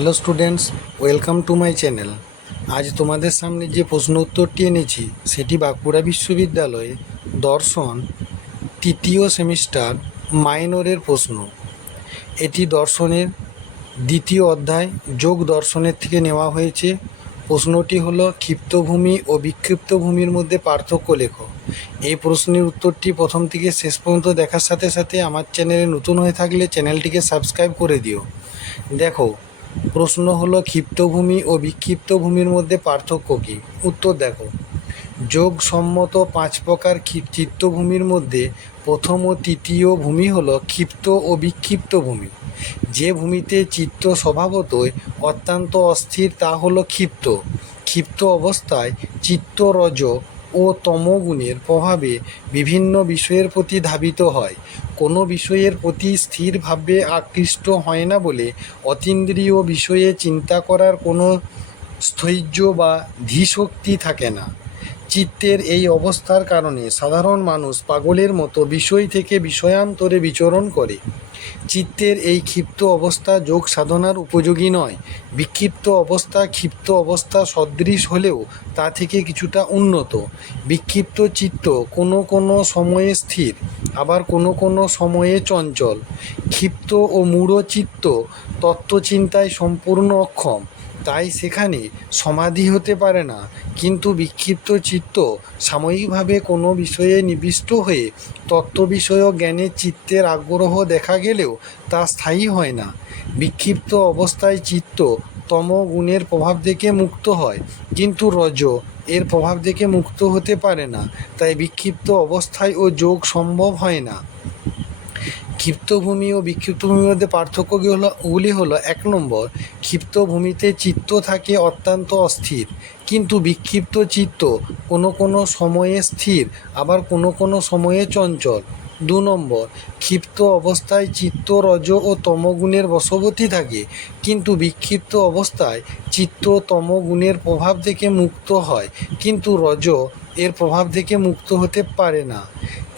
Hello students, welcome to my channel. আজ তোমাদের সামনে যে প্রশ্ন উত্তরটি এনেছি, সেটি বাঁকুড়া বিশ্ববিদ্যালয়ে দর্শন তৃতীয় সেমিস্টার মাইনরের প্রশ্ন। এটি দর্শনের দ্বিতীয় অধ্যায়, যোগ দর্শনের থেকে নেওয়া হয়েছে। প্রশ্নটি হলো ক্ষিপ্ত ভূমি ও বিক্ষিপ্ত ভূমির মধ্যে পার্থক্য লেখো। এই প্রশ্নের উত্তরটি প্রথম থেকে শেষ পর্যন্ত দেখার সাথে সাথে আমার চ্যানেলে নতুন হয়ে থাকলে চ্যানেলটিকে সাবস্ক্রাইব করে দিও। দেখো প্রশ্ন হলো, ক্ষিপ্তভূমি ও বিক্ষিপ্ত ভূমির মধ্যে পার্থক্য কী? উত্তর দেখো। যোগসম্মত পাঁচ প্রকার চিত্তভূমির মধ্যে প্রথম ও তৃতীয় ভূমি হল ক্ষিপ্ত ও বিক্ষিপ্ত ভূমি যে ভূমিতে চিত্ত স্বভাবতই অত্যন্ত অস্থির তা হলো ক্ষিপ্ত। ক্ষিপ্ত অবস্থায় চিত্ত রজ ও তমগুণের প্রভাবে বিভিন্ন বিষয়ের প্রতি ধাবিত হয়। কোনো বিষয়ের প্রতি স্থিরভাবে আকৃষ্ট হয় না বলে অতীন্দ্রিয় বিষয়ে চিন্তা করার কোনো স্থৈর্য বা ধীশক্তি থাকে না। চিত্তের এই অবস্থার কারণে সাধারণ মানুষ পাগলের মতো বিষয় থেকে বিষয়ান্তরে বিচরণ করে। চিত্তের এই ক্ষিপ্ত অবস্থা যোগ সাধনার উপযোগী নয়। বিক্ষিপ্ত অবস্থা ক্ষিপ্ত অবস্থা সদৃশ হলেও তা থেকে কিছুটা উন্নত। বিক্ষিপ্ত চিত্ত কোনো কোনো সময়ে স্থির, আবার কোনো কোনো সময়ে চঞ্চল। ক্ষিপ্ত ও মূঢ় চিত্ত তত্ত্বচিন্তায় সম্পূর্ণ অক্ষম। তাই সেখানে সমাধি হতে পারে না। কিন্তু বিক্ষিপ্ত চিত্ত সাময়িকভাবে কোনো বিষয়ে নিবিষ্ট হয়ে তত্ত্ব বিষয়ক জ্ঞানে চিত্তের আগ্রহ দেখা গেলেও তা স্থায়ী হয় না। বিক্ষিপ্ত অবস্থায় চিত্ত তম গুণের প্রভাব থেকে মুক্ত হয়, কিন্তু রজ এর প্রভাব থেকে মুক্ত হতে পারে না। তাই বিক্ষিপ্ত অবস্থায় ও যোগ সম্ভব হয় না। ক্ষিপ্ত ভূমি ও বিক্ষিপ্ত ভূমির মধ্যে পার্থক্যগুলি হলো? ওগুলি হলো, এক নম্বর ক্ষিপ্ত ভূমিতে চিত্ত থাকে অত্যন্ত অস্থির। কিন্তু বিক্ষিপ্ত চিত্ত কোনো কোনো সময়ে স্থির, আবার কোনো কোনো সময়ে চঞ্চল। দু নম্বর, ক্ষিপ্ত অবস্থায় চিত্ত রজ ও তমগুণের বশবর্তী থাকে। কিন্তু বিক্ষিপ্ত অবস্থায় চিত্ত তমগুণের প্রভাব থেকে মুক্ত হয়। কিন্তু রজ এর প্রভাব থেকে মুক্ত হতে পারে না।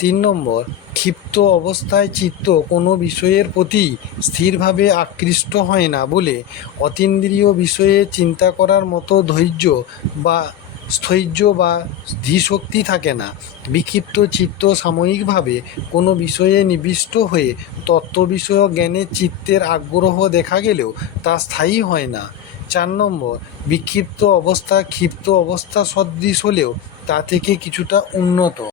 তিন নম্বর, ক্ষিপ্ত অবস্থায় চিত্ত কোনো বিষয়ের প্রতি স্থিরভাবে আকৃষ্ট হয় না বলে অতীন্দ্রিয় বিষয়ে চিন্তা করার মতো ধৈর্য বা স্থৈর্য বা ধীশক্তি থাকে না। বিক্ষিপ্ত চিত্ত সাময়িকভাবে কোনো বিষয়ে নিবিষ্ট হয়ে তত্ত্ব বিষয়ক জ্ঞানের চিত্তের আগ্রহ দেখা গেলেও তা স্থায়ী হয় না। চার নম্বর, বিক্ষিপ্ত অবস্থা ক্ষিপ্ত অবস্থা সদৃশ হলেও তা থেকে কিছুটা উন্নত।